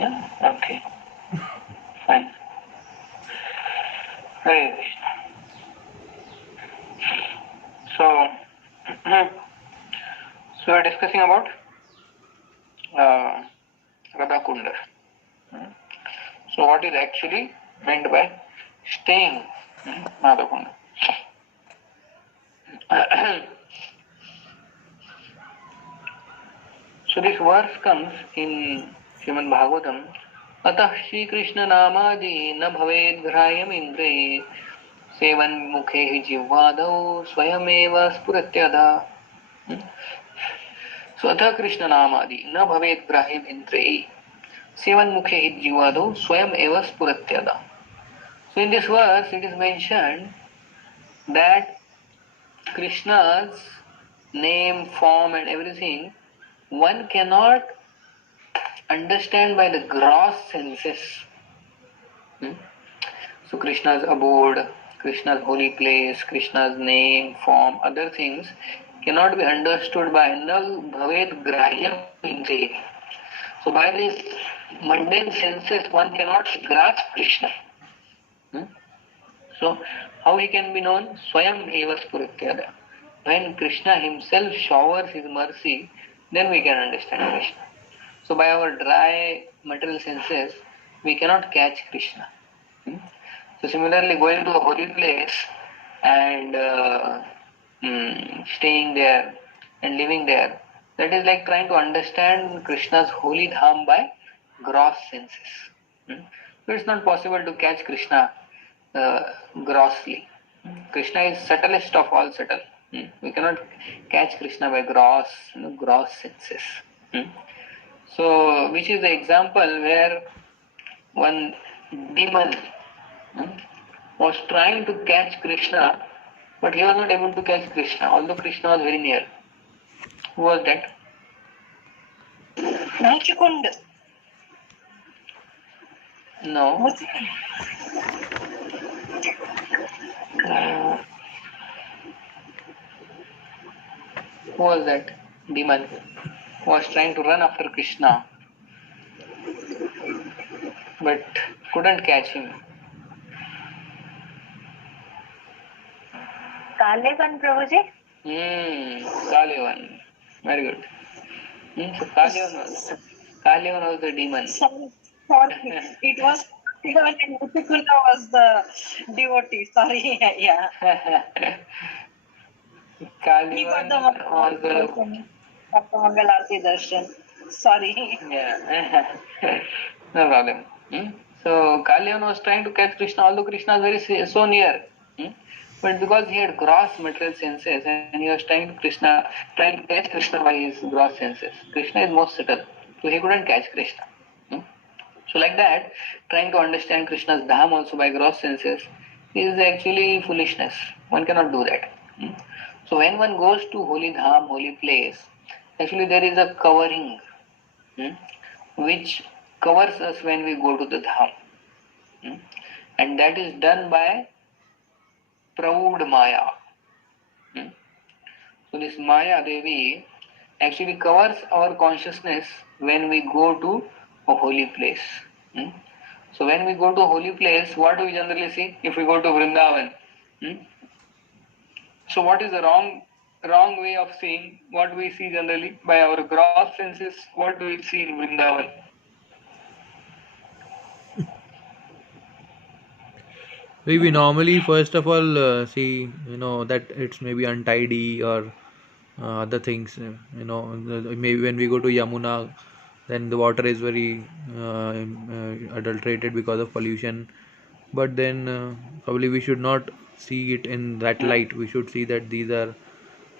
Yeah? Okay. Fine. Hare Krishna. So, so we are discussing about uh, Radha Kunda. So what is actually meant by staying in Radha Kunda? So this verse comes in Srimad Bhagavatam. अतः श्री कृष्ण नामादि न भवेद ग्राह्यम इंद्रिय seven मुखे हि जिह्वादौ स्वयमेव स्फुरत्यधा. So अतः कृष्ण नामादि न भवेद ग्राह्यम इंद्रिय seven मुखे हि जिह्वादौ स्वयं एव स्फुरत्यधा. So in this verse it is mentioned that Krishna's name, form and everything one cannot understand by the gross senses. So Krishna's abode, Krishna's holy place, Krishna's name, form, other things cannot be understood by nal bhavet grahyam indriya. So by these mundane senses one cannot grasp Krishna. So how he can be known? Swayam eva spurityada. When Krishna himself showers his mercy, then we can understand Krishna. So by our dry material senses, we cannot catch Krishna. So similarly, going to a holy place and staying there and living there, that is like trying to understand Krishna's holy dham by gross senses. So it's not possible to catch Krishna grossly. Krishna is subtlest of all subtle. We cannot catch Krishna by gross senses. So, which is the example where one demon was trying to catch Krishna, but he was not able to catch Krishna, although Krishna was very near. Who was that? Muchikund. No. Who was that demon? Who was trying to run after Krishna, but couldn't catch him. Kalevan, Prabhuji? Kalevan. Very good. So Kalevan was the demon. Sorry. It was Kalevan and Muchikunda was the devotee. Sorry. Yeah. Kalevan was the... Mangalarti Darshan. Sorry. Yeah. No problem. So Kalyan was trying to catch Krishna, although Krishna is very so near. But because he had gross material senses and he was trying to catch Krishna by his gross senses. Krishna is most subtle, so he couldn't catch Krishna. So like that, trying to understand Krishna's dham also by gross senses is actually foolishness. One cannot do that. So when one goes to holy dham, holy place, actually there is a covering which covers us when we go to the dham. And that is done by Prabhu Maya. So this Maya Devi actually covers our consciousness when we go to a holy place. So when we go to a holy place, what do we generally see? If we go to Vrindavan. So what is the wrong way of seeing what we see generally? By our gross senses, what do we see in Vrindavan? We normally first of all see that it's maybe untidy or other things. Maybe when we go to Yamuna, then the water is very adulterated because of pollution. But then probably we should not see it in that light. We should see that these are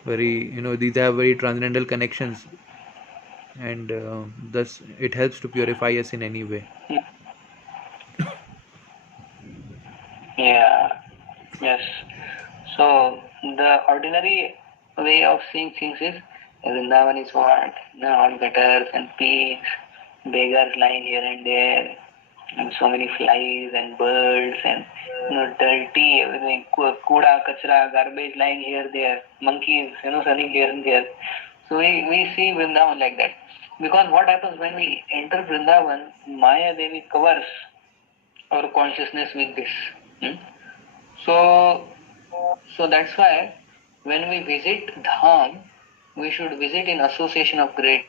these have very transcendental connections, and thus it helps to purify us in any way. Yeah. Yes. So the ordinary way of seeing things is Vrindavan is what? All gutters and pigs, beggars lying here and there, and so many flies and birds and dirty everything, kuda, kachra, garbage lying here there, monkeys, running here and there. So we see Vrindavan like that. Because what happens when we enter Vrindavan, Maya Devi covers our consciousness with this. Hmm? So, so that's why when we visit Dham, we should visit in association of great.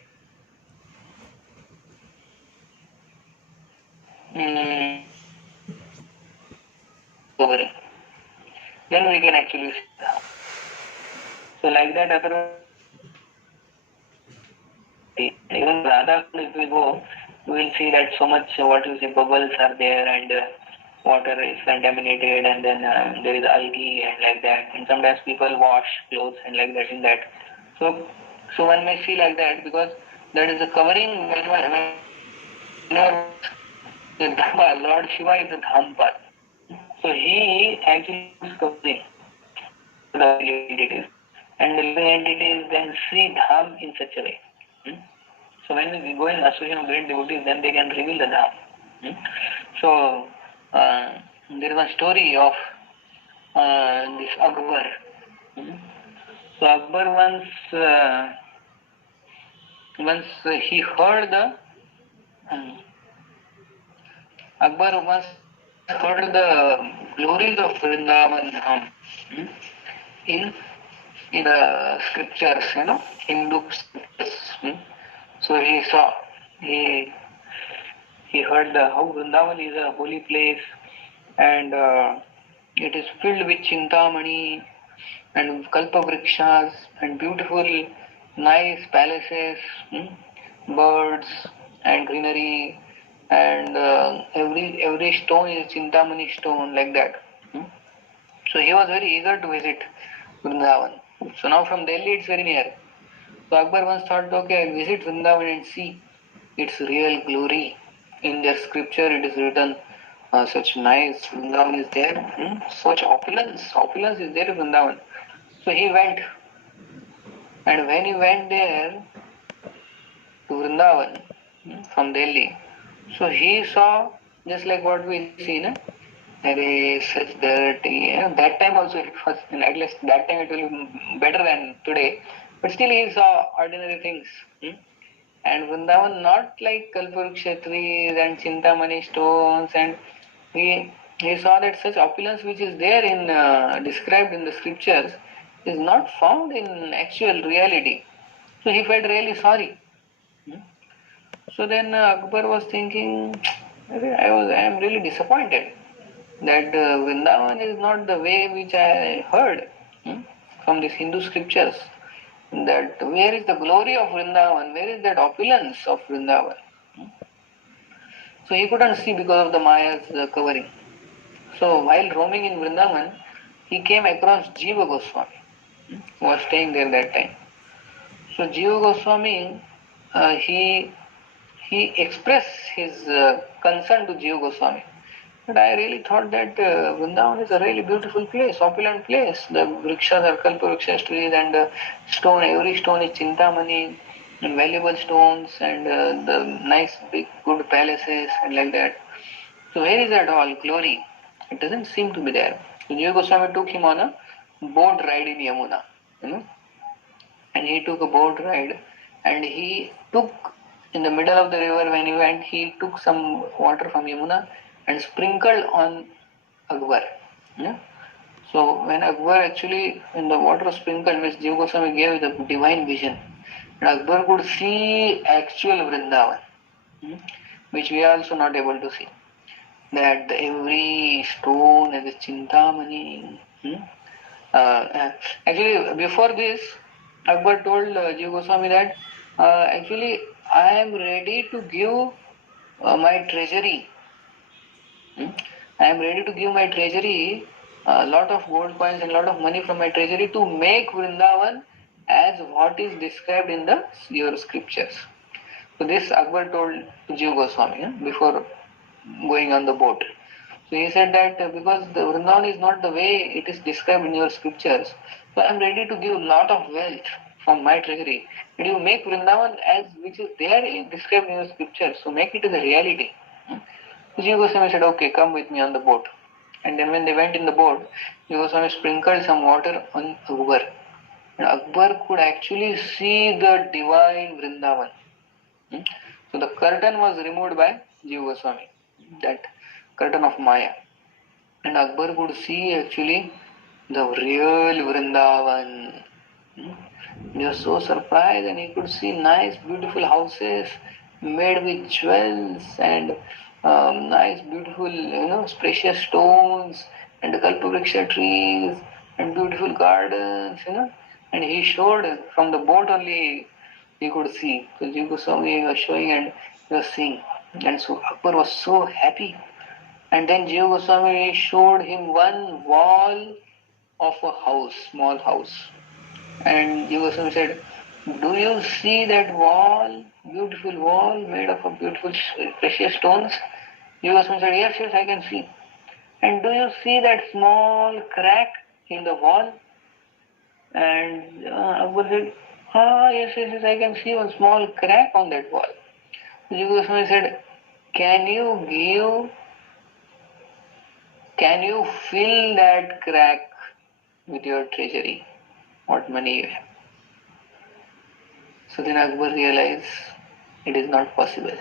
Mm, covering. Then we can actually see Dham. So like that, even Radha, if we go, we will see that so much what you say bubbles are there and water is contaminated and then there is algae and like that. And sometimes people wash clothes and like that in that. So, so one may see like that because that is the covering when the Dhamba, Lord Shiva is the Dhamba. So he actually is covering the living entities. And the living entities then see Dham in such a way. Hmm? So when we go in association of great devotees, then they can reveal the Dham. Hmm? So there is one story of this Akbar. Hmm? So Akbar once he heard the um, Akbar once heard the glories of Vrindavan Dham hmm? in in the scriptures, Hindu scriptures. Hmm? So he saw, he he heard how Vrindavan is a holy place and it is filled with Chintamani and Kalpavrikshas and beautiful, nice palaces, birds and greenery and every stone is Chintamani stone like that. Hmm? So he was very eager to visit Vrindavan. So now from Delhi it's very near. So Akbar once thought, okay, I'll visit Vrindavan and see its real glory. In their scripture it is written, such nice Vrindavan is there, such opulence is there in Vrindavan. So he went, and when he went there to Vrindavan from Delhi, so he saw just like what we see, such dirty. That time also it was, at least that time it will be better than today, but still he saw ordinary things. And Vrindavan not like Kalpavruksha trees and Chintamani stones, and he saw that such opulence which is there in described in the scriptures is not found in actual reality. So he felt really sorry. So then Akbar was thinking, I am really disappointed that Vrindavan is not the way which I heard from these Hindu scriptures. That where is the glory of Vrindavan? Where is that opulence of Vrindavan? So he couldn't see because of the Maya's covering. So while roaming in Vrindavan, he came across Jiva Goswami, who was staying there that time. So Jiva Goswami, he expressed his concern to Jiva Goswami. But I really thought that Vrindavan is a really beautiful place, opulent place. The vrikshas are kalpavriksha trees and stone, every stone is chintamani and valuable stones and the nice big good palaces and like that. So where is that all glory? It doesn't seem to be there. So Jiva Goswami took him on a boat ride in Yamuna, and he took a boat ride and he took in the middle of the river when he went, he took some water from Yamuna and sprinkled on Akbar. Yeah? So when Akbar actually, when the water was sprinkled, which Jiva Goswami gave the divine vision, and Akbar could see actual Vrindavan, which we are also not able to see. That every stone is a Chintamani. Actually, before this, Akbar told Jiva Goswami that actually I am ready to give my treasury. I am ready to give my treasury a lot of gold coins and a lot of money from my treasury to make Vrindavan as what is described in your scriptures. So this Akbar told to Jiva Goswami before going on the boat. So he said that because the Vrindavan is not the way it is described in your scriptures, so I am ready to give a lot of wealth from my treasury. Did you make Vrindavan as which is there described in your scriptures? So make it as a reality. So Jiva Goswami said, okay, come with me on the boat. And then when they went in the boat, Jiva Goswami sprinkled some water on Akbar. And Akbar could actually see the divine Vrindavan. Hmm. So the curtain was removed by Jiva Goswami, that curtain of Maya. And Akbar could see actually the real Vrindavan. He was so surprised, and he could see nice, beautiful houses made with jewels and nice, beautiful, precious stones and kalpavriksha trees and beautiful gardens. And he showed from the boat only he could see. So Jiva Goswami was showing and he was seeing. And so Akbar was so happy. And then Jiva Goswami showed him one wall of a house, small house. And Jiva Goswami said, "Do you see that wall, beautiful wall made of beautiful precious stones?" Jiva Goswami said, "Yes, yes, I can see." "And do you see that small crack in the wall?" And Akbar said, "Ah, yes, yes, yes, I can see one small crack on that wall." Jiva Goswami said, Can you fill that crack with your treasury? What money you have?" So then Akbar realized it is not possible.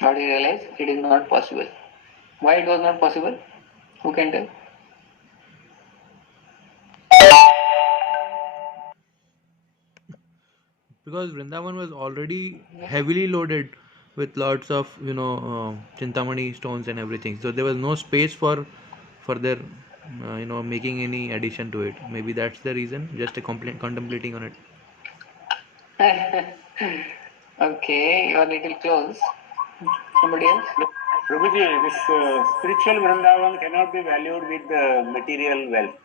What he realized? It is not possible. Why it was not possible? Who can tell? Because Vrindavan was already heavily loaded with lots of Chintamani stones and everything. So there was no space for further making any addition to it. Maybe that's the reason. Just a contemplating on it. Okay, you are little close. Somebody else? Prabhuji, this spiritual Vrindavan cannot be valued with material wealth.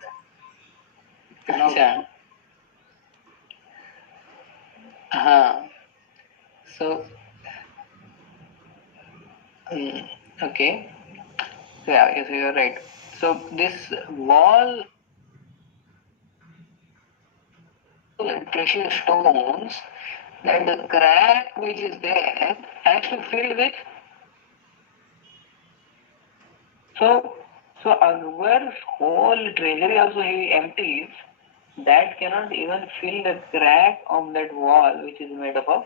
It cannot. Acha. Uh-huh. So, okay. Yeah, yes, you are right. So this wall precious stones, that the crack which is there has to fill with. So, Akbar's whole treasury also he empties. That cannot even fill the crack of that wall which is made up of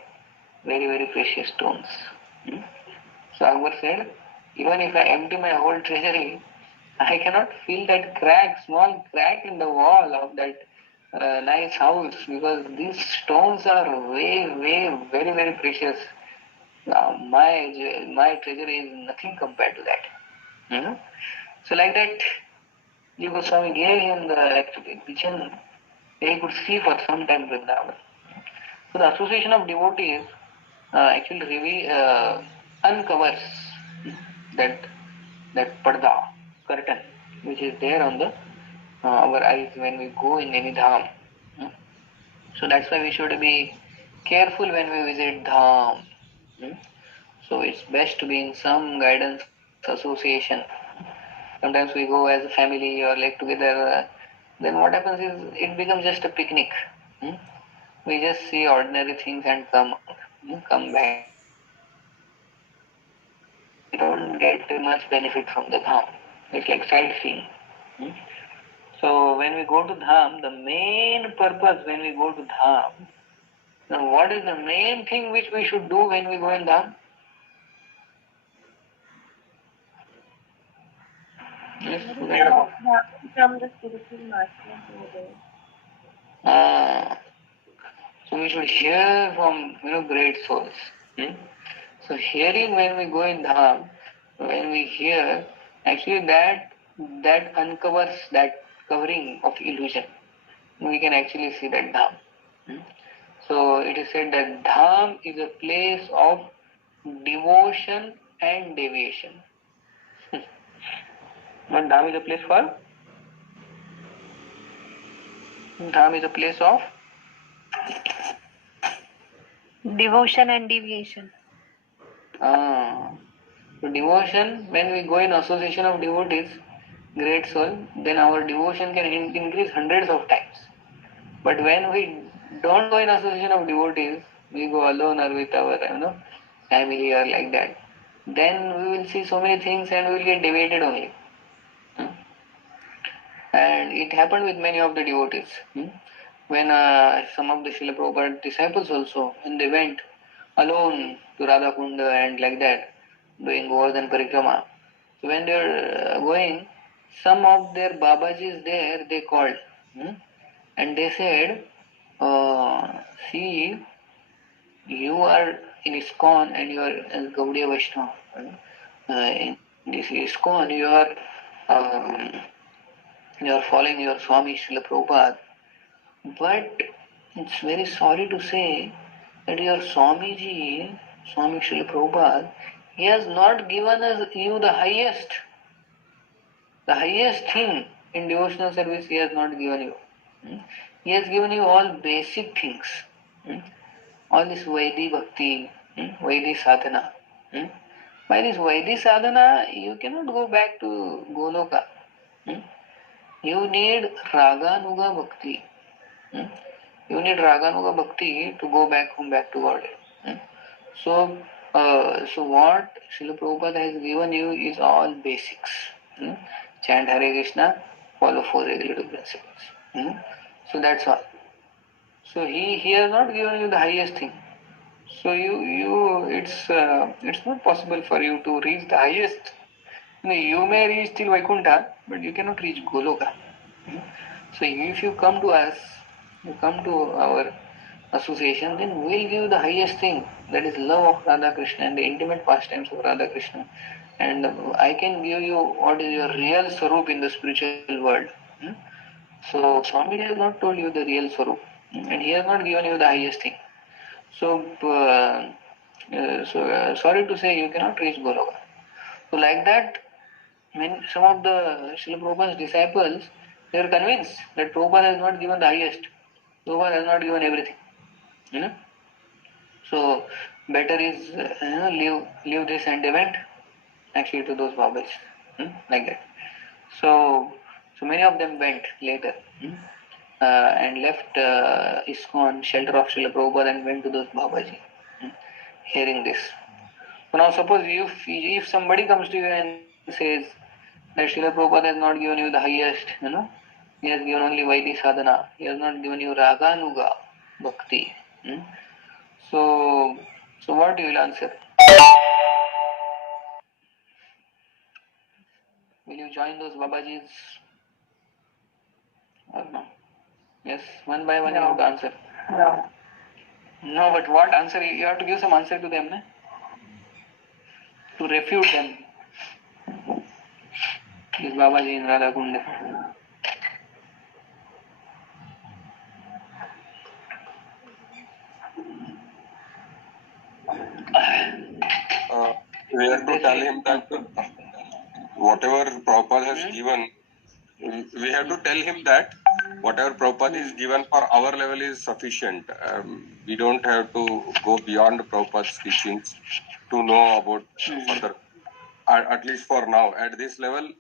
very, very precious stones. So Akbar said, even if I empty my whole treasury, I cannot fill that crack, small crack in the wall of that nice house, because these stones are way, way, very, very precious. My treasury is nothing compared to that. So like that, Jiva Goswami gave him the actually vision. He could see for some time Vrindavan. So the association of devotees actually uncovers that parda, curtain, which is there on the our eyes when we go in any dham. So that's why we should be careful when we visit dham. So it's best to be in some guidance association. Sometimes we go as a family or like together. Then what happens is it becomes just a picnic. We just see ordinary things and come back. We don't get much benefit from the dham. It's like sightseeing. So when we go to dham, the main purpose when we go to dham, now what is the main thing which we should do when we go in dham? Yes, From the spiritual master over there. So we should hear from great souls. So hearing when we go in dham, when we hear, actually that uncovers that covering of illusion. We can actually see that dham. So it is said that dham is a place of devotion and deviation. But dham is a place for? Dham is a place of Devotion and deviation. So devotion, when we go in association of devotees, great soul, then our devotion can increase hundreds of times. But when we don't go in association of devotees, we go alone or with our family or like that, then we will see so many things and we will get deviated only. And it happened with many of the devotees. when some of the Srila Prabhupada disciples also, when they went alone to Radha Kunda and like that, doing Govardhan Parikrama. So when they were going, some of their Babajis there, they called. And they said, see, you are in ISKCON and you are Gaudiya Vaishnava. In this ISKCON, you are following your Swami Srila Prabhupada. But it's very sorry to say that your Swamiji, Swami Srila Prabhupada, he has not given us you the highest thing in devotional service. He has not given you. He has given you all basic things. All this Vaidhi Bhakti, Vaidhi Sadhana. By this Vaidhi Sadhana, you cannot go back to Goloka. You need Raganuga Bhakti. You need Raganuga Bhakti to go back home, back to God. So what Srila Prabhupada has given you is all basics. Chant Hare Krishna, follow four regulative principles. So that's all. So he has not given you the highest thing. So it's not possible for you to reach the highest. You may reach till Vaikuntha, but you cannot reach Goloka. So if you come to us, you come to our association, then we'll give you the highest thing, that is love of Radha Krishna and the intimate pastimes of Radha Krishna. And I can give you what is your real Swarup in the spiritual world. So Swami has not told you the real Swarup, and he has not given you the highest thing. So, sorry to say, you cannot reach Goloka. So like that, when some of the Srila Prabhupada's disciples, they were convinced that Prabhupada has not given the highest. Prabhupada has not given everything. So better is leave this and they went actually to those Babas. Like that. So many of them went later and left ISKCON, shelter of Srila Prabhupada, and went to those Babaji. Hearing this. So now suppose if somebody comes to you and says that Srila Prabhupada has not given you the highest, he has given only Vaidhi Sadhana, he has not given you Raganuga Bhakti. So what you will answer? Will you join those Babajis or no? Yes, one by one you have to answer. No. No, but what answer? You have to give some answer to them, ne? To refute them. This Babaji in Radha Kunda. We have to tell him that whatever Prabhupada has given, we have to tell him that whatever Prabhupada is given for our level is sufficient. We don't have to go beyond Prabhupada's teachings to know about further. At least for now, at this level,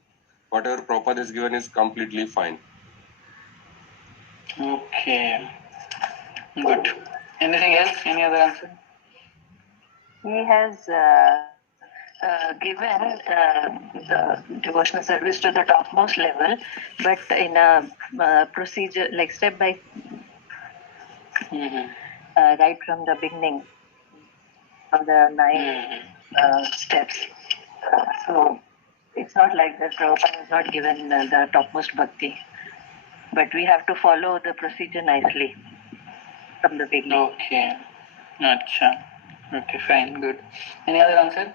whatever Prabhupada is given is completely fine. Okay. Good. Anything else? Any other answer? He has given the devotional service to the topmost level, but in a procedure, like step by right from the beginning of the 9 steps. So it's not like that Prabhupada has not given the topmost bhakti, but we have to follow the procedure nicely from the beginning. Okay. Acha. Okay, fine, good. Any other answer?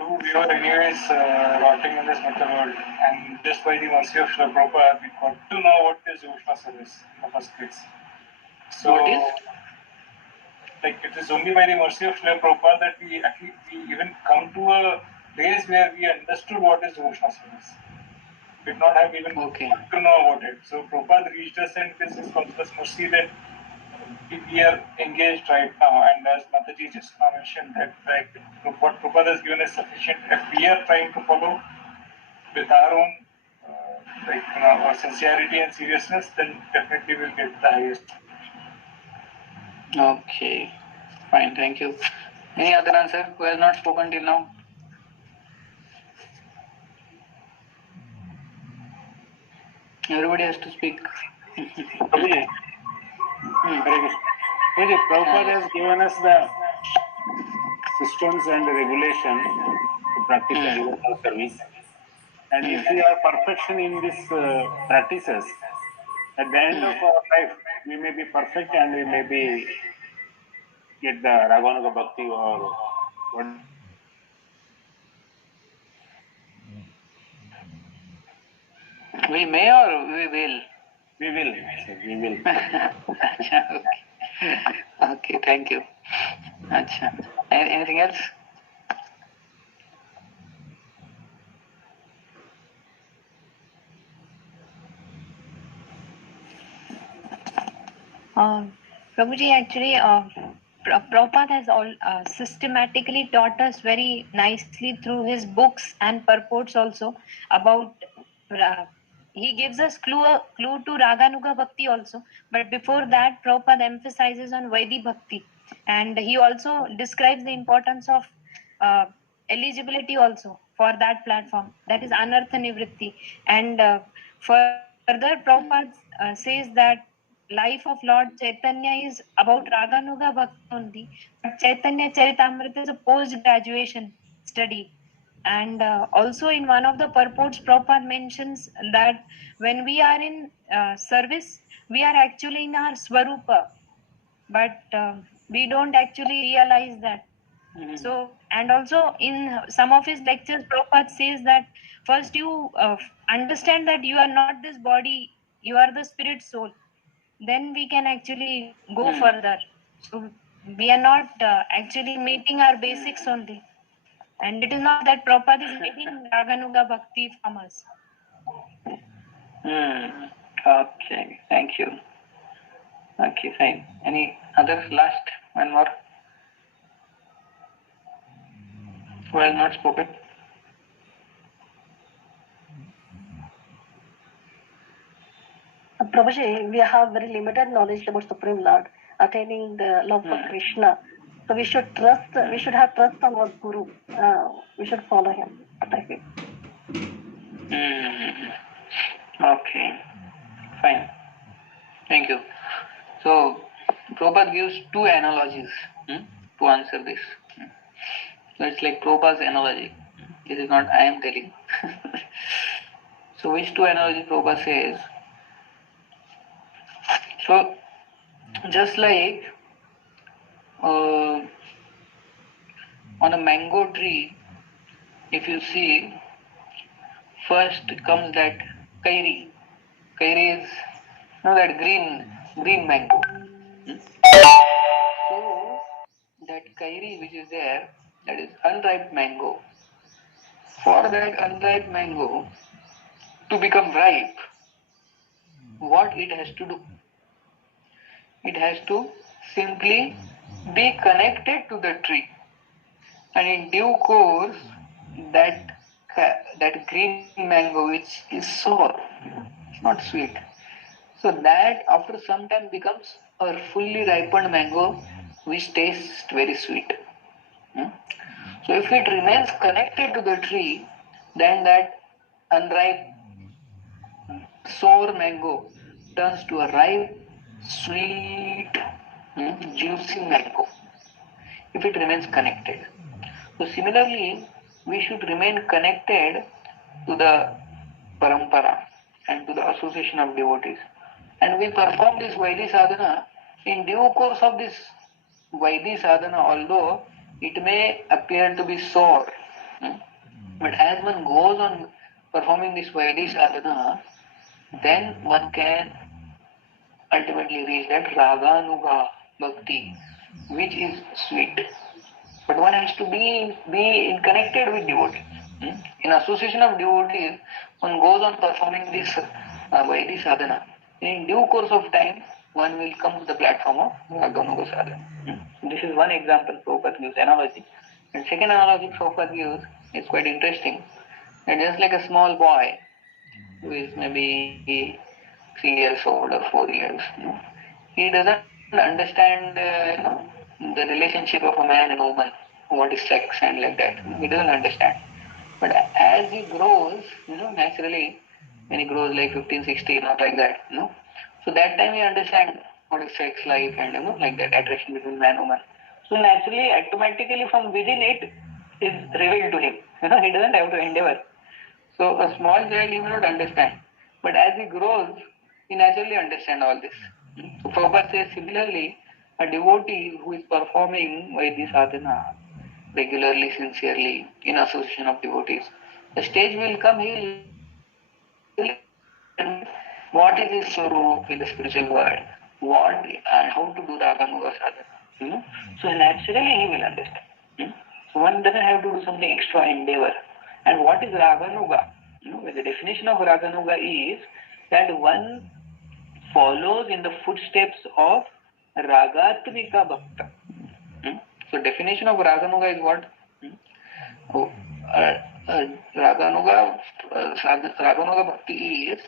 We were anyways rotting in this metal world, and just by the mercy of Srila Prabhupada, we got to know what is devotional service in the first place. So, What is? like, it is only by the mercy of Srila Prabhupada that we even come to a place where we understood what is devotional service. We did not have even to know about it. So Prabhupada reached us, and this is God's mercy that we are engaged right now. And as Mataji just now mentioned, that what Prabhupada has given is sufficient. If we are trying to follow with our own our sincerity and seriousness, then definitely we'll get the highest. Okay, fine, thank you. Any other answer? Who has not spoken till now? Everybody has to speak. Prabhuji, Hare Krishna. Prabhuji, Prabhupada has given us the systems and regulation to practice the devotional service. And if we are perfection in these practices, at the end of our life, we may be perfect and we may be get the Raganuga Bhakti or what We may or we will? we will. We will. Acha, okay. Okay, thank you. Acha. Anything else? Prabhuji, actually, Prabhupada has all systematically taught us very nicely through his books and purports also about. He gives us clue to Raganuga Bhakti also, but before that, Prabhupada emphasizes on Vaidhi Bhakti, and he also describes the importance of eligibility also for that platform, that is Anartha Nivritti, and further Prabhupada says that life of Lord Chaitanya is about Raganuga Bhakti only, but Chaitanya Charitamrita is a post-graduation study. And also in one of the purports, Prabhupada mentions that when we are in service, we are actually in our Swarupa, but we don't actually realize that. So, and also in some of his lectures, Prabhupada says that first you understand that you are not this body, you are the spirit soul, then we can actually go further. So we are not actually meeting our basics only. And it is not that Prabhupada is making Raganuga Bhakti from us. Okay, thank you. Okay, fine. Any others? Last one more. Who has not spoken? Prabhuji, we have very limited knowledge about Supreme Lord, attaining the love for Krishna. So we should have trust on our Guru. We should follow him. Okay, fine. Thank you. So, Prabhupada gives two analogies to answer this. So, it's like Prabhupada's analogy. This is not I am telling. So, which two analogies Prabhupada says? So, just like on a mango tree, if you see, first comes that kairi. Kairi is that green mango. So that kairi which is there, that is unripe mango. For that unripe mango to become ripe, what it has to do? It has to simply be connected to the tree, and in due course, that green mango which is sour, it's not sweet. So that after some time becomes a fully ripened mango which tastes very sweet. So if it remains connected to the tree, then that unripe sour mango turns to a ripe, sweet, juicy mango if it remains connected. So similarly, we should remain connected to the parampara and to the association of devotees. And we perform this Vaidhi sadhana. In due course of this Vaidhi sadhana, although it may appear to be sore, but as one goes on performing this Vaidhi sadhana, then one can ultimately reach that Raganuga Bhakti, which is sweet. But one has to be connected with devotees. In association of devotees, one goes on performing this Vaidhi sadhana. In due course of time, one will come to the platform of Raganuga sadhana. This is one example Prabhupada gives analogy. And second analogy Prabhupada gives is quite interesting. That just like a small boy who is maybe 3 years old or 4 years, he doesn't understand the relationship of a man and woman, what is sex and like that. He doesn't understand. But as he grows, naturally, when he grows like 15, 16 or like that, so that time he understands, what is sex life and like that attraction between man and woman. So naturally, automatically from within it is revealed to him. He doesn't have to endeavor. So a small child he may not understand, but as he grows, he naturally understands all this. So Prabhupada says similarly, a devotee who is performing Vaidhi sadhana regularly, sincerely, in association of devotees, the stage will come, he will what is his swarup in the spiritual world, what and how to do Raganuga sadhana. So naturally he will understand. So one doesn't have to do something extra endeavor. And what is Raganuga? The definition of Raganuga is that one follows in the footsteps of Ragatmika Bhakta. So definition of Raganuga is what? Oh, Raganuga Bhakti is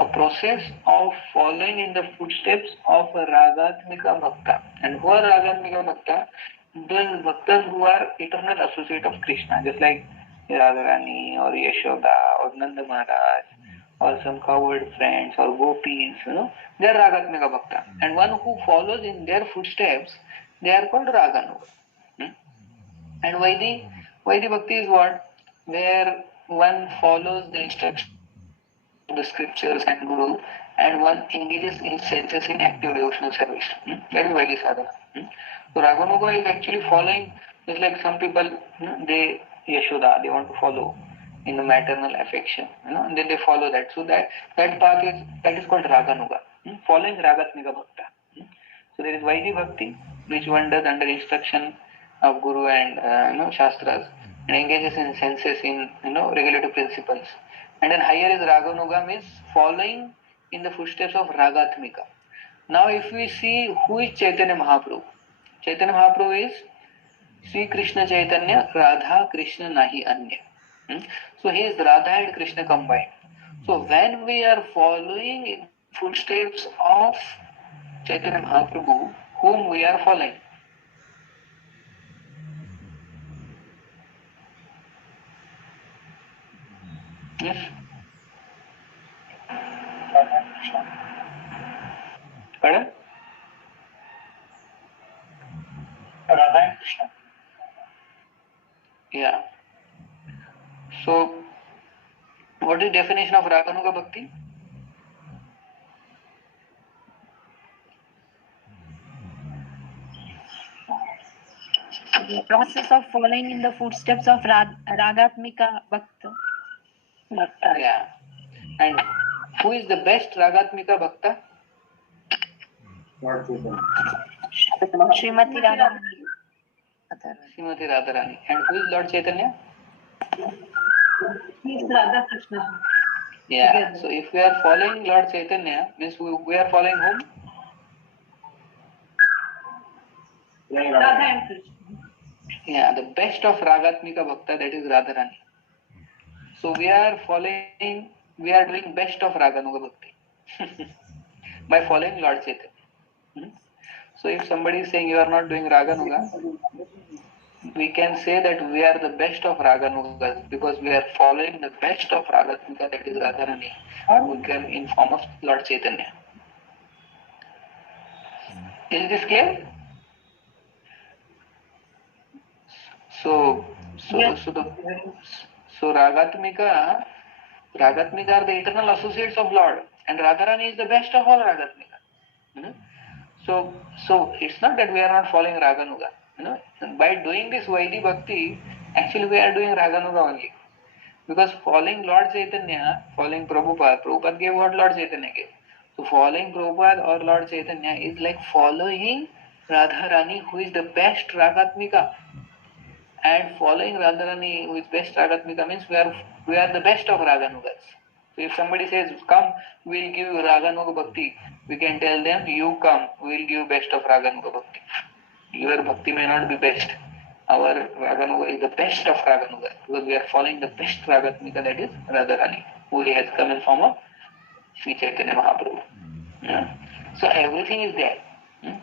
a process of following in the footsteps of a Ragatmika Bhakta. And who are Ragatmika Bhakta? Those Bhaktas who are eternal associate of Krishna, just like Radharani or Yashoda or Nanda Maharaj or some cowherd friends or gopis, they are Ragatmika Bhakta. And one who follows in their footsteps, they are called Raganuga. And Vaidhi Bhakti is what? Where one follows the instructions of the scriptures and Guru and one engages in senses in active devotional service. That is Vaidhi sadhana. So Raganuga is actually following, just like some people, they Yashoda, they want to follow in the maternal affection, and then they follow that. So that path is called Raganuga, following Ragatmika Bhakta. So there is Vaidhi Bhakti, which one does under instruction of Guru and Shastras, and engages in senses in regulative principles. And then higher is Raganuga, means following in the footsteps of Ragatmika. Now if we see who is Chaitanya Mahaprabhu, Chaitanya Mahaprabhu is Sri Krishna Chaitanya, Radha Krishna Nahi Anya. So he is Radha and Krishna combined. So when we are following in footsteps of Chaitanya Mahaprabhu, whom we are following? Yes. Pardon? Radha and Krishna. Yeah. So, what is the definition of Raganuga Bhakti? The process of following in the footsteps of Ragatmika Bhakta. Yeah. And who is the best Ragatmika Bhakta? Srimati Radharani. Srimati Radharani. And who is Lord Chaitanya? He is Radha Krishna. Yeah. So if we are following Lord Chaitanya, means we are following whom? Radha and Krishna. Yeah, the best of Ragatmika Bhakta, that is Radharani. So we are doing best of Raganuga Bhakti by following Lord Chaitanya. So if somebody is saying you are not doing Raganuga, we can say that we are the best of Raganugas because we are following the best of Ragatmika, that is Radharani, who came in form of Lord Chaitanya. Is this clear? So Ragatmika are the eternal associates of Lord, and Radharani is the best of all Ragatmika. So it's not that we are not following Raganuga. By doing this Vaidhi Bhakti, actually we are doing Raganuga only. Because following Lord Chaitanya, following Prabhupada gave what Lord Chaitanya gave. So following Prabhupada or Lord Chaitanya is like following Radharani, who is the best Ragatmika. And following Radharani, who is best Ragatmika, means we are the best of Raganugas. So if somebody says, come, we'll give you Raganuga Bhakti, we can tell them, you come, we'll give best of Raganuga Bhakti. Your Bhakti may not be best. Our Raganuga is the best of Raganuga, because we are following the best Ragatmika, that is Radharani, who has come in form of Sri Chaitanya Mahaprabhu. So everything is there.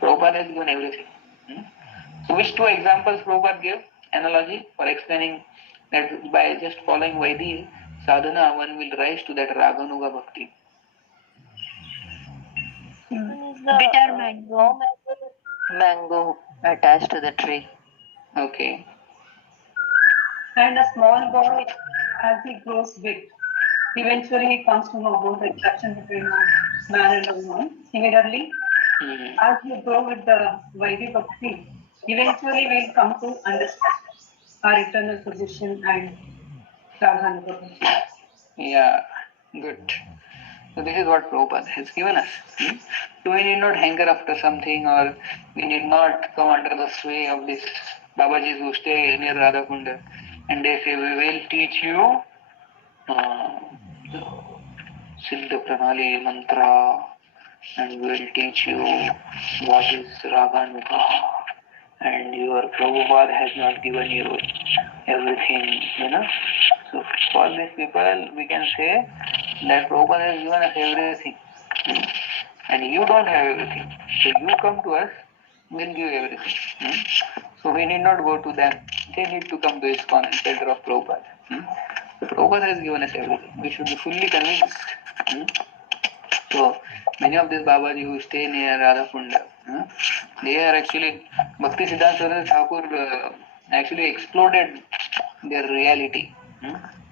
Prabhupada has given everything. So which two examples Prabhupada gave? Analogy for explaining that by just following Vaidhi sadhana, one will rise to that Raganuga Bhakti. One is bitter mango. Mango attached to the tree. Okay. And a small boy, as he grows big, eventually he comes to know about the attraction between a man and a woman. Similarly, as you grow with the Vaidhi Bhakti, eventually we'll come to understand our eternal position and Radharani position. Yeah, good. So this is what Prabhupada has given us. So we need not hanker after something, or we need not come under the sway of these Babajis who stay near Radhakunda and they say, we will teach you Siddha Pranali Mantra, and we will teach you what is Raganuga, and your Prabhupada has not given you everything, So for these people, we can say that Prabhupada has given us everything, and you don't have everything. So you come to us, we'll give everything. So we need not go to them. They need to come to ISKCON and shelter of Prabhupada. So Prabhupada has given us everything. We should be fully convinced. So many of these Babaji who stay near Radhakunda, they are actually, Bhakti Siddhanta Saraswati Thakur actually exploded their reality,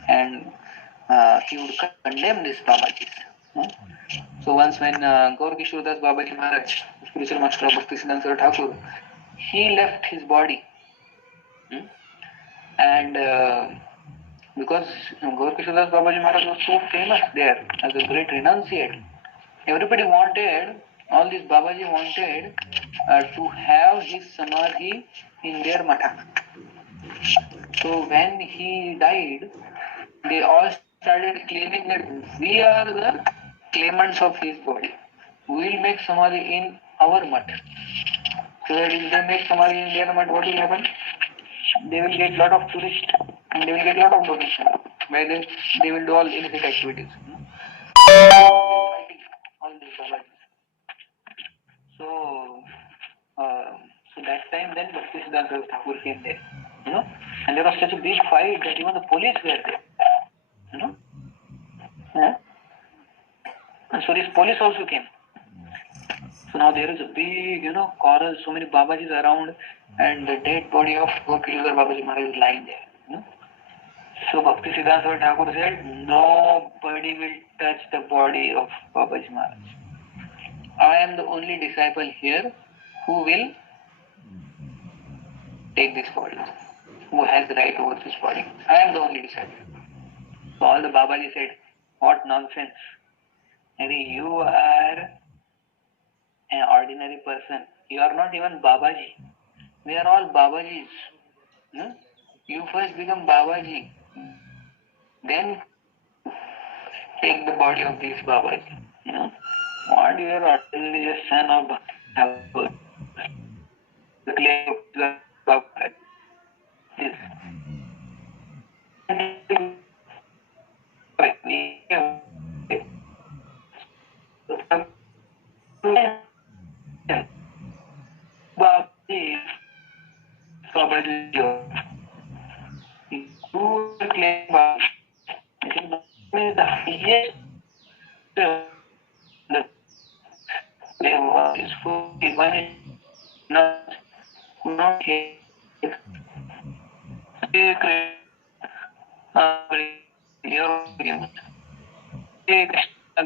and he would condemn these Babajis. So once when Gaur Kishore Das Babaji Maharaj, spiritual master of Bhakti Siddhanta Saraswati Thakur, he left his body, and because Gaur Kishore Das Babaji Maharaj was so famous there as a great renunciate, everybody wanted, all these Babaji wanted to have his samadhi in their matha. So when he died, they all started claiming that we are the claimants of his body. We will make samadhi in our matha. So that if they make samadhi in their matha, what will happen? They will get lot of tourists and they will get lot of donation. Where they will do all illicit activities. Fighting all these Babajis. So, so that time then Bhakti Siddhanta Saraswati Thakur came there, and there was such a big fight that even the police were there, and so this police also came. So now there is a big, quarrel, so many Babajis around, and the dead body of Gokishwar Babaji Maharaj is lying there. So Bhakti Siddhanta Saraswati Thakur said, nobody will touch the body of Babaji Maharaj. I am the only disciple here who will take this body, who has the right over this body. I am the only disciple. So all the Babaji said, what nonsense. Maybe you are an ordinary person. You are not even Babaji. We are all Babajis. You first become Babaji, then take the body of this Babaji. What you are ordinarily just son of Bhagavad. The claim of the Babaji. This. Babaji, Babaji, you claim Babaji. The highest the claim is for even not here.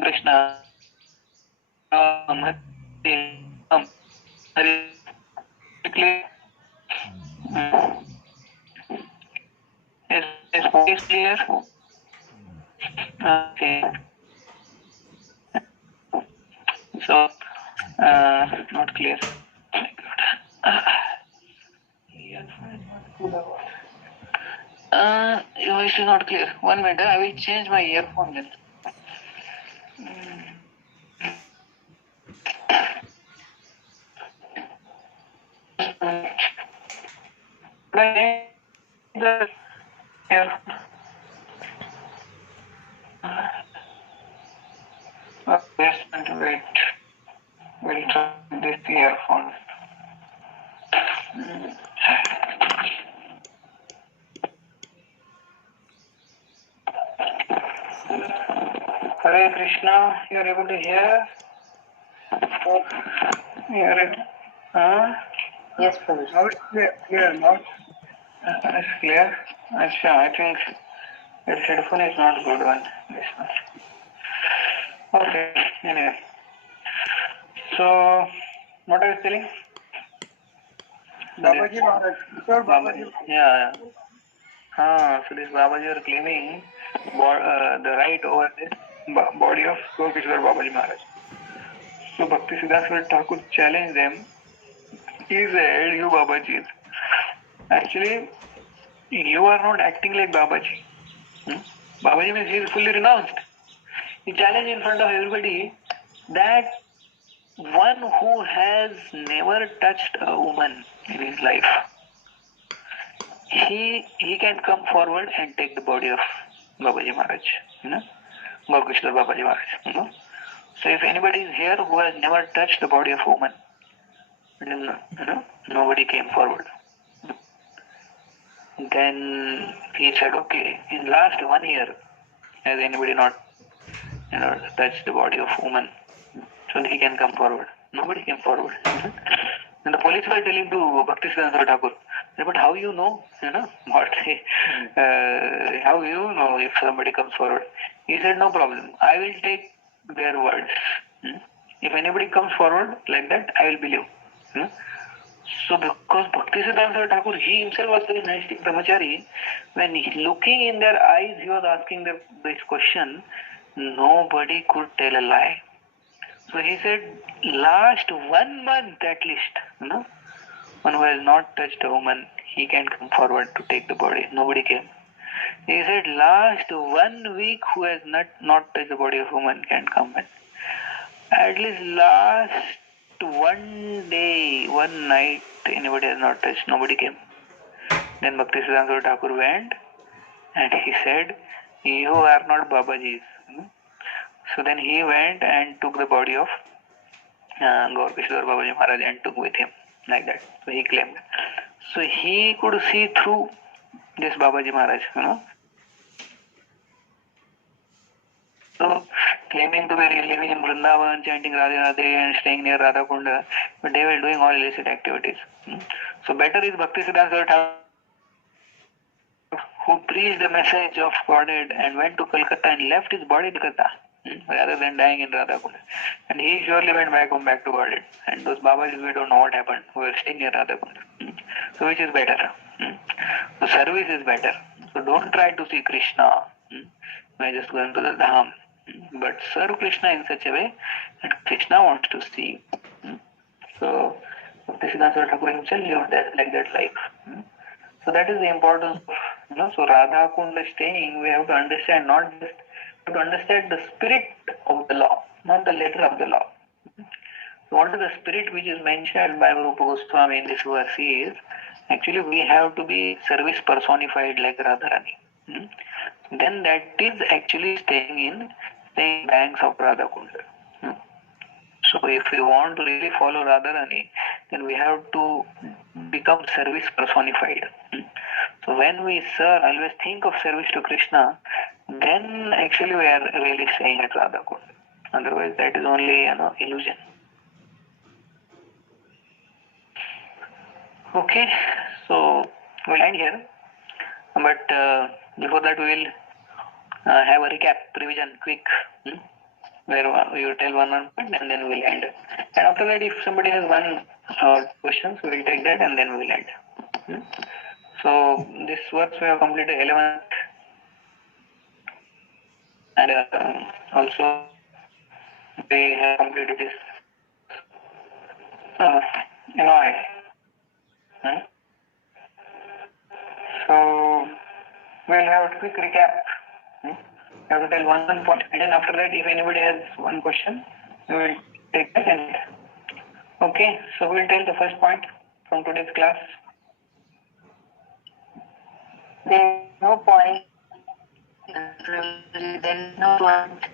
Krishna Krishna Hare clear. Is voice clear? Okay. So, not clear. Oh my God. Your voice is not clear. 1 minute, I will change my earphone then. The earphone. Yes, wait. We'll try this earphone. Hare Krishna, you are able to hear? Yes, Prabhu. Now it's clear, now It's clear. Acha, I think its headphone is not good one. This one. Okay. Anyway. So, what are you telling? Babaji Maharaj, Kishore Babaji. Yeah. So this Babaji are claiming the right over this body of Kishore Babaji Maharaj. So Bhakti Siddhanta Thakur challenged them. He said, you Babajis, actually, you are not acting like Babaji. Babaji means he is fully renounced. He challenged in front of everybody that one who has never touched a woman in his life, he can come forward and take the body of Babaji Maharaj, Gaurkishore Babaji Maharaj. So if anybody is here who has never touched the body of a woman, then nobody came forward. Then he said, okay, in last 1 year, has anybody not touched the body of woman? So he can come forward. Nobody came forward. And the police were telling to Bhakti Siddhanta Thakur, but how you know, what, how you know if somebody comes forward? He said, no problem. I will take their words. If anybody comes forward like that, I will believe. So because Bhakti Siddhanta Thakur, he himself was very nice brahmachari, when looking in their eyes, he was asking this question, nobody could tell a lie. So he said, last 1 month at least, one who has not touched a woman, he can come forward to take the body. Nobody came. He said, last 1 week who has not touched the body of a woman can come. At least last 1 day, 1 night, anybody has not touched, nobody came. Then Bhakti Siddhanta Thakur went and he said, you are not Babajis. So then he went and took the body of Gaurkishore Babaji Maharaj and took with him, like that. So he claimed. So he could see through this Babaji Maharaj, So claiming to be living in Vrindavan, chanting Radhe Radhe and staying near Radha Kunda, but they were doing all illicit activities. So better is Bhakti Siddhanta Thakur, who preached the message of Godhead and went to Calcutta and left his body in Calcutta, rather than dying in Radha Kunda. And he surely went back to Godhead. And those Babas, we don't know what happened, who were staying near Radha Kunda. So which is better? So service is better. So don't try to see Krishna by just going to the Dham. But serve Krishna in such a way that Krishna wants to see you. So Bhakti Siddhanta Thakur himself lived like that life. So that is the importance of, so Radha Kunda staying, we have to understand not just, we have to understand the spirit of the law, not the letter of the law. So what is the spirit which is mentioned by Rupa Goswami in this verse is, actually we have to be service personified like Radharani. Then that is actually staying banks of Radha Kunda. So if we want to really follow Radharani, then we have to become service personified. So when we always think of service to Krishna, then actually we are really staying at Radha Kunda. Otherwise that is only illusion. Okay, so we'll end here. But before that we will have a recap, revision, quick, where we will tell one point and then we will end. And after that, if somebody has one question, so we will take that and then we will end. So this works we have completed 11th and also we have completed this NOI. So we will have a quick recap. I have to tell one point, and then after that, if anybody has one question, we will take that and okay. So we will tell the first point from today's class. There is no point. There is no point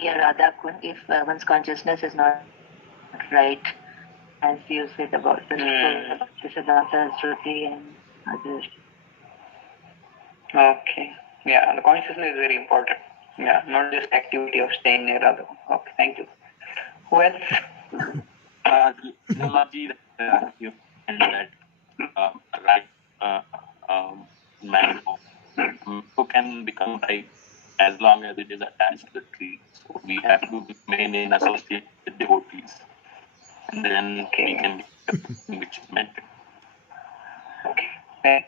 near Radha Kund if one's consciousness is not right, as you said about the Siddhanta, Shruti, and others. Okay. Yeah, the consciousness is very important. Yeah, not just activity of staying near Radha. Okay, thank you. Who else? Namaji, you and that right mango who can become ripe as long as it is attached to the tree. So we have to remain in associate with devotees, and then we can get the which is meant. Okay.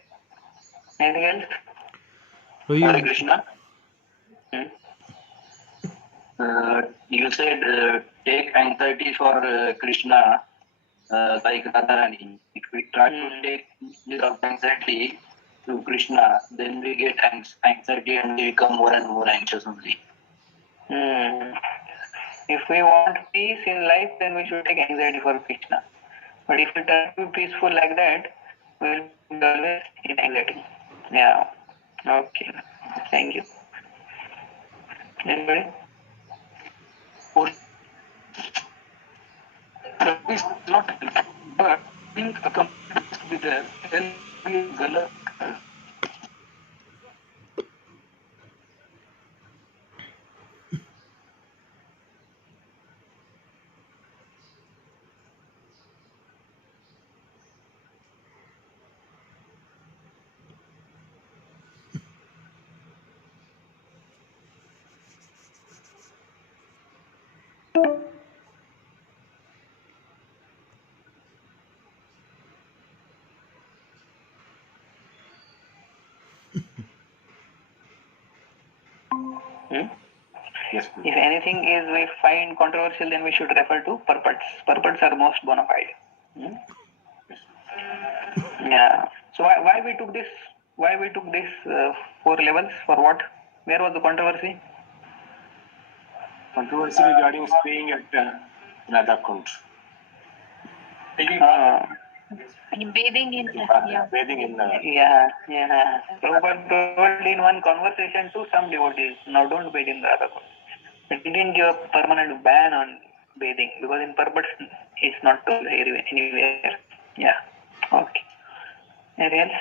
Anything else? So Hare Krishna. You said take anxiety for Krishna like Radharani. If we try to take without anxiety to Krishna, then we get anxiety and we become more and more anxious only. If we want peace in life, then we should take anxiety for Krishna. But if we try to be peaceful like that, we will be always in anxiety. Yeah. Okay. Thank you. Anybody? Is not helpful, but being accompanied to be there, then we galat. Yes, please. If anything is we find controversial, then we should refer to purports. Purports are most bona fide. Yeah. So why we took this? Why we took this 4 levels? For what? Where was the controversy? Controversy regarding staying at Radha Kund. Bathing in Bathing in Yeah. Prabhupada told in one conversation to some devotees, now don't bathe in Radha Kund. But he didn't give a permanent ban on bathing because in purpose it's not told anywhere. Yeah. Okay. Anything else?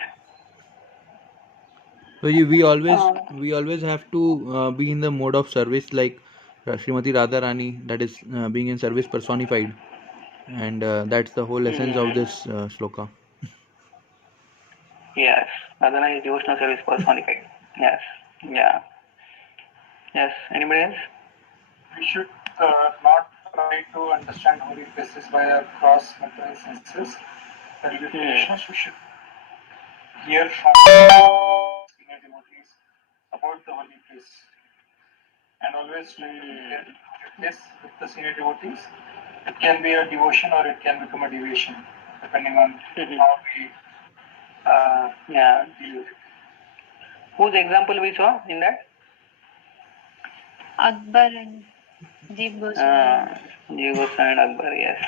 So we always have to be in the mode of service, like Srimati Radharani, that is being in service personified, and that's the whole essence of this sloka. Yes. Radhana is devotional service personified. Yes. Yeah. Yes. Anybody else? We should not try to understand holy places by our cross material senses. That will be foolishness. We should hear from senior devotees about the holy place and always try to get this with the senior devotees. It can be a devotion or it can become a deviation depending on how we deal with it. Whose example we saw in that? Akbar and Jeev Goswami. Jeev Goswami and Akbar, yes.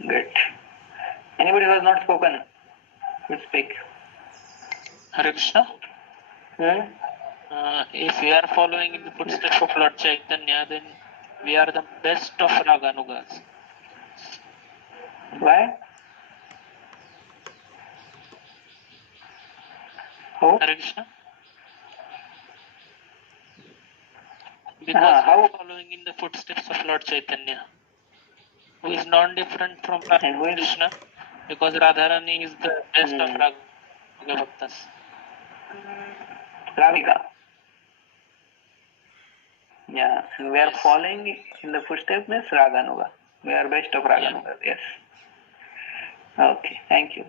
Good. Anybody who has not spoken, will speak. Hare Krishna. If we are following in the footsteps of Lord Chaitanya, then we are the best of Raganugas. Why? Who? Hare Krishna. Because we are following in the footsteps of Lord Chaitanya, who is non-different from Krishna, because Radharani is the best of Raga Bhaktas. Radhika. Yeah, and we are following in the footsteps means Raganuga. We are best of Raganuga, yes. Okay, thank you.